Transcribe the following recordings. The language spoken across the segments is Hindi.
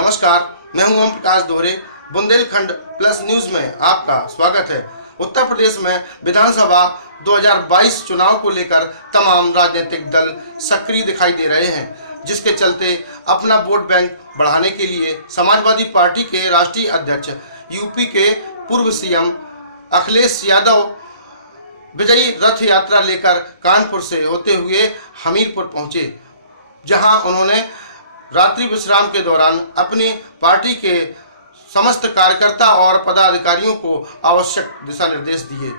नमस्कार, मैं हूं ओम प्रकाश दोहरे। बुंदेलखंड प्लस न्यूज में आपका स्वागत है। उत्तर प्रदेश में विधानसभा 2022 चुनाव को लेकर तमाम राजनीतिक दल सक्रिय दिखाई दे रहे हैं, जिसके चलते अपना वोट बैंक बढ़ाने के लिए समाजवादी पार्टी के राष्ट्रीय अध्यक्ष यूपी के पूर्व सीएम अखिलेश यादव विजयी रथ यात्रा लेकर कानपुर से होते हुए हमीरपुर पहुंचे, जहां उन्होंने रात्रि विश्राम के दौरान अपनी पार्टी के समस्त कार्यकर्ता और पदाधिकारियों को आवश्यक दिशा निर्देश दिए।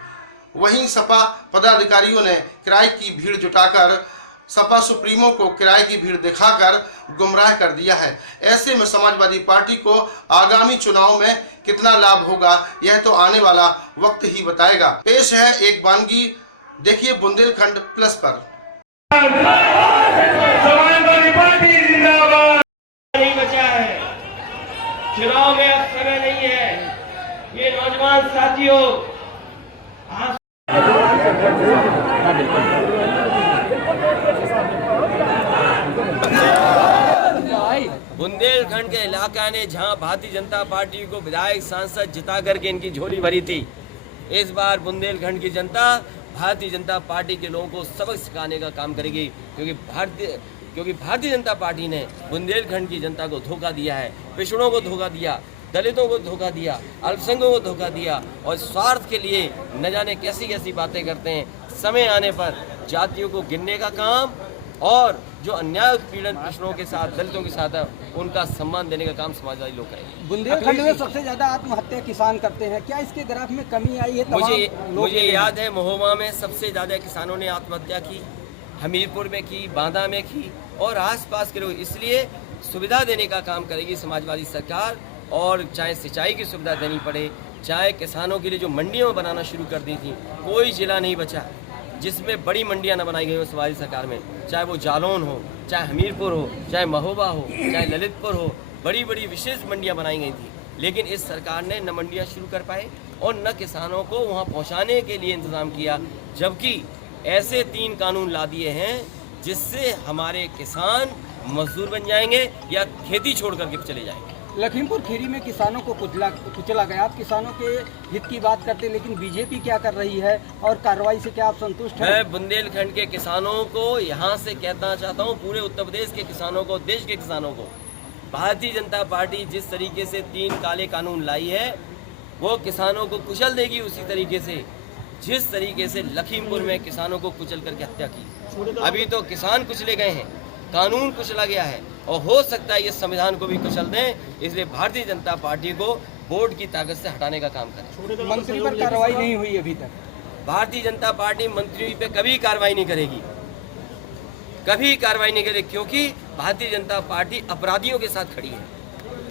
वहीं सपा पदाधिकारियों ने किराए की भीड़ जुटाकर सपा सुप्रीमो को किराए की भीड़ दिखाकर गुमराह कर दिया है। ऐसे में समाजवादी पार्टी को आगामी चुनाव में कितना लाभ होगा, यह तो आने वाला वक्त ही बताएगा। पेश है एक वानगी, देखिए बुंदेलखंड प्लस पर। समाजवादी पार्टी जिंदाबाद। नहीं बचा है, चुनाव में अब समय नहीं है। ये नौजवान साथियों, बुंदेलखंड के इलाका ने जहां भारतीय जनता पार्टी को विधायक सांसद जिता करके इनकी झोली भरी थी, इस बार बुंदेलखंड की जनता भारतीय जनता पार्टी के लोगों को सबक सिखाने का काम करेगी, क्योंकि भारतीय जनता पार्टी ने बुंदेलखंड की जनता को धोखा दिया है। पिछड़ों को धोखा दिया, दलितों को धोखा दिया, अल्पसंख्यकों को धोखा दिया और स्वार्थ के लिए न जाने कैसी कैसी बातें करते हैं। समय आने पर जातियों को गिनने का काम और जो अन्याय उत्पीड़न पिछड़ों के साथ, दलितों के साथ है, उनका सम्मान देने का काम समाजवादी लोग करेंगे। बुंदेलखंड में सबसे ज्यादा आत्महत्या किसान करते हैं, क्या इसके ग्राफ में कमी आई है? मुझे याद है महोबा में सबसे ज्यादा किसानों ने आत्महत्या की, हमीरपुर में की, बांदा में की और आसपास के लोग। इसलिए सुविधा देने का काम करेगी समाजवादी सरकार, और चाहे सिंचाई की सुविधा देनी पड़े, चाहे किसानों के लिए जो मंडियाँ बनाना शुरू कर दी थी, कोई जिला नहीं बचा जिसमें बड़ी मंडियां न बनाई गई हो समाजवादी सरकार में। चाहे वो जालौन हो, चाहे हमीरपुर हो, चाहे महोबा हो, चाहे ललितपुर हो, बड़ी बड़ी विशेष मंडियां बनाई गई थी। लेकिन इस सरकार ने न मंडियां शुरू कर पाए और न किसानों को वहां पहुंचाने के लिए इंतजाम किया, जबकि ऐसे 3 कानून ला दिए हैं जिससे हमारे किसान मजदूर बन जाएंगे या खेती छोड़ करके चले जाएंगे। लखीमपुर खीरी में किसानों को कुचला गया। आप किसानों के हित की बात करते हैं, लेकिन बीजेपी क्या कर रही है और कार्रवाई से क्या आप संतुष्ट हैं? मैं बुंदेलखंड के किसानों को यहाँ से कहना चाहता हूँ, पूरे उत्तर प्रदेश के किसानों को, देश के किसानों को, भारतीय जनता पार्टी जिस तरीके से 3 काले कानून लाई है वो किसानों को कुचल देगी, उसी तरीके से जिस तरीके से लखीमपुर में किसानों को कुचल करके हत्या की। अभी तो किसान कुचले गए हैं, कानून कुचला गया है और हो सकता है ये संविधान को भी कुचल दें। इसलिए भारतीय जनता पार्टी को वोट की ताकत से हटाने का काम करें। मंत्री पर कार्रवाई नहीं हुई अभी तक। भारतीय जनता पार्टी मंत्री पे कभी कार्रवाई नहीं करेगी, कभी कार्रवाई नहीं करेगी, क्योंकि भारतीय जनता पार्टी अपराधियों के साथ खड़ी है।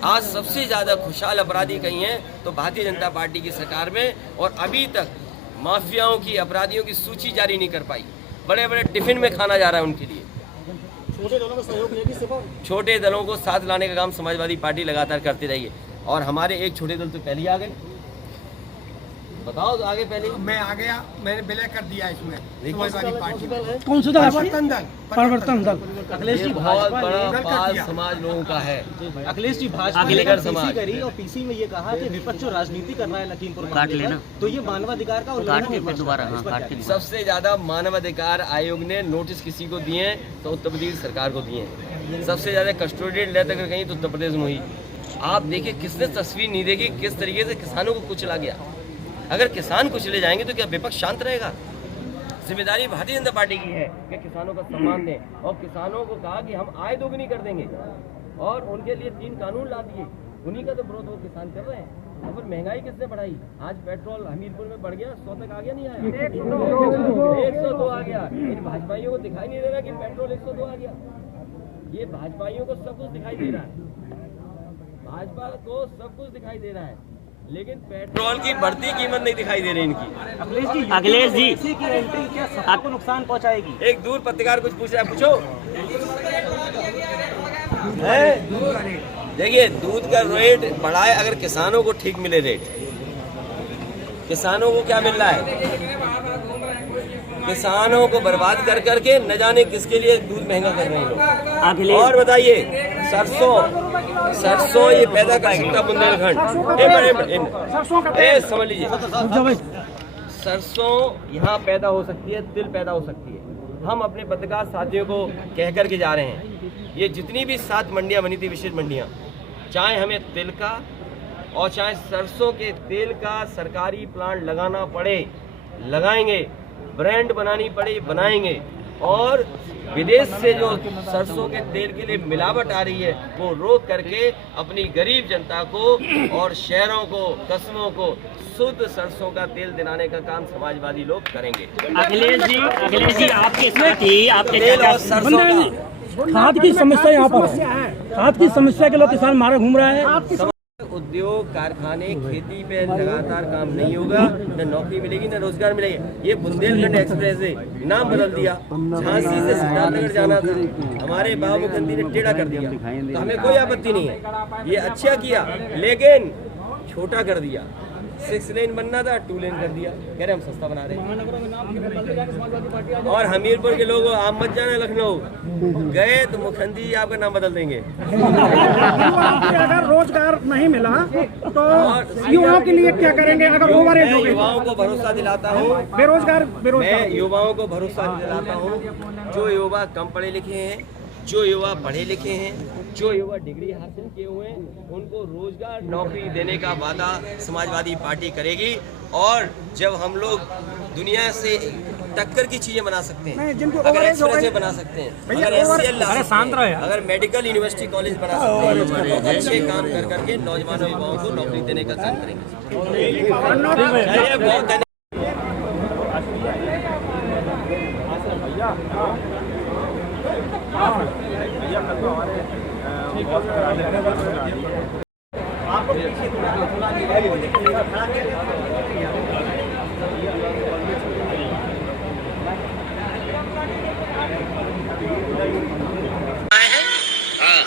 आज सबसे ज्यादा खुशहाल अपराधी कहीं हैं तो भारतीय जनता पार्टी की सरकार में, और अभी तक माफियाओं की, अपराधियों की सूची जारी नहीं कर पाई। बड़े बड़े टिफिन में खाना जा रहा है उनके लिए। छोटे दलों को साथ लाने का काम समाजवादी पार्टी लगातार करती रही है, और हमारे एक छोटे दल तो पहले ही आ गए। बताओ तो आगे पहले मैं आ गया, मैंने विलय कर दिया इसमें समाजवादी पार्टी। कौन सा परिवर्तन दल? अखिलेश जी बहुत बड़ा पाल समाज लोगों का है। अखिलेश जी भाजपा ने पीसी करी और पीसी में ये कहा कि विपक्ष जो राजनीति कर रहा है लखीमपुर में, तो ये मानवाधिकार का उल्लंघन। सबसे ज्यादा मानवाधिकार आयोग ने नोटिस किसी को दिए हैं तो उत्तर प्रदेश सरकार को दिए हैं। सबसे ज्यादा कस्टोडियल डेथ अगर कहीं तो उत्तर प्रदेश में हुई। आप देखिए, किसने तस्वीर नहीं देखी किस तरीके से किसानों को कुचला गया। अगर किसान कुचले जाएंगे तो क्या विपक्ष शांत रहेगा? जिम्मेदारी भारतीय जनता पार्टी की है कि किसानों का सम्मान दें, और किसानों को कहा कि हम आय दोगुनी कर देंगे, और उनके लिए 3 कानून ला दिए। उन्हीं का तो विरोध वो किसान कर रहे हैं। और फिर महंगाई किसने बढ़ाई? आज पेट्रोल हमीरपुर में बढ़ गया, 100 तक आ गया, नहीं आया? 102 आ गया। इन भाजपाइयों को दिखाई नहीं दे रहा कि पेट्रोल 102 आ गया। ये भाजपाइयों को सब कुछ दिखाई दे रहा है, भाजपा को सब कुछ दिखाई दे रहा है, लेकिन पेट्रोल की बढ़ती कीमत नहीं दिखाई दे रही इनकी। अखिलेश जी की एंट्री क्या सपा को नुकसान पहुंचाएगी? एक दूर पत्रकार कुछ पूछ रहा है, पूछो। देखिए, दूध का रेट बढ़ाए अगर किसानों को ठीक मिले रेट, किसानों को क्या मिल रहा है? किसानों को बर्बाद कर करके न जाने किसके लिए दूध महंगा कर रहे हैं लोग। और बताइए सरसों ये पैदा कर सकता बुंदेलखंड, समझ लीजिए सरसों यहाँ पैदा हो सकती है, तिल पैदा हो सकती है। हम अपने पत्रकार साथियों को कह कर के जा रहे हैं, ये जितनी भी 7 मंडियाँ बनी थी, विशेष मंडियाँ, चाहे हमें तिल का और चाहे सरसों के तेल का सरकारी प्लांट लगाना पड़े लगाएंगे, ब्रांड बनानी पड़े बनाएंगे, और विदेश से जो सरसों के तेल के लिए मिलावट आ रही है वो रोक करके अपनी गरीब जनता को और शहरों को, कस्बों को शुद्ध सरसों का तेल दिलाने का काम समाजवादी लोग करेंगे। अखिलेश जी आपके साथ ही आपके तेल और सरसों का खाद की समस्या यहाँ पर है। खाद की समस्या के लोग किसान मारा घूम रहा है। उद्योग, कारखाने, खेती पे लगातार काम नहीं होगा, न नौकरी मिलेगी न रोजगार मिलेगा। ये बुंदेलखंड एक्सप्रेस है, नाम बदल दिया, झांसी से सिद्धार्थनगर जाना था, हमारे बाबा मुख्यमंत्री ने टेढ़ा कर दिया, तो हमें कोई आपत्ति नहीं है, ये अच्छा किया, लेकिन छोटा कर दिया। 6 लेन बनना था, 2 लेन कर दिया, कह रहे हम सस्ता बना रहे हैं। और हमीरपुर के लोग आप मत जाना, लखनऊ गए तो मुख्यमंत्री जी आपका नाम बदल देंगे। अगर रोजगार नहीं मिला तो युवाओं के लिए क्या करेंगे? अगर ओवरहेड हो गई, युवाओं को भरोसा दिलाता हूँ, बेरोजगार मैं युवाओं को भरोसा दिलाता हूँ, जो युवा कम पढ़े लिखे हैं, जो युवा पढ़े लिखे हैं, जो युवा डिग्री हासिल किए हुए हैं, उनको रोजगार नौकरी देने का वादा समाजवादी पार्टी करेगी। और जब हम लोग दुनिया से टक्कर की चीजें बना सकते हैं, अगर एक्सप्रेस बना सकते हैं, अगर SCL ला सकते हैं, अगर मेडिकल यूनिवर्सिटी कॉलेज बना सकते हैं, तो अच्छे काम कर करके नौजवानों युवाओं को नौकरी देने का काम करेंगे। बहुत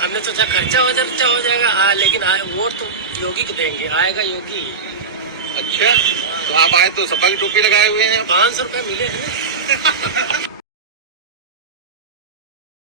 हमने सोचा खर्चा हो जाएगा, लेकिन वोट तो योगी को देंगे, आएगा योगी। अच्छा, तो आप आए तो सपा की टोपी लगाए हुए हैं। 500 रुपये मिले हैं।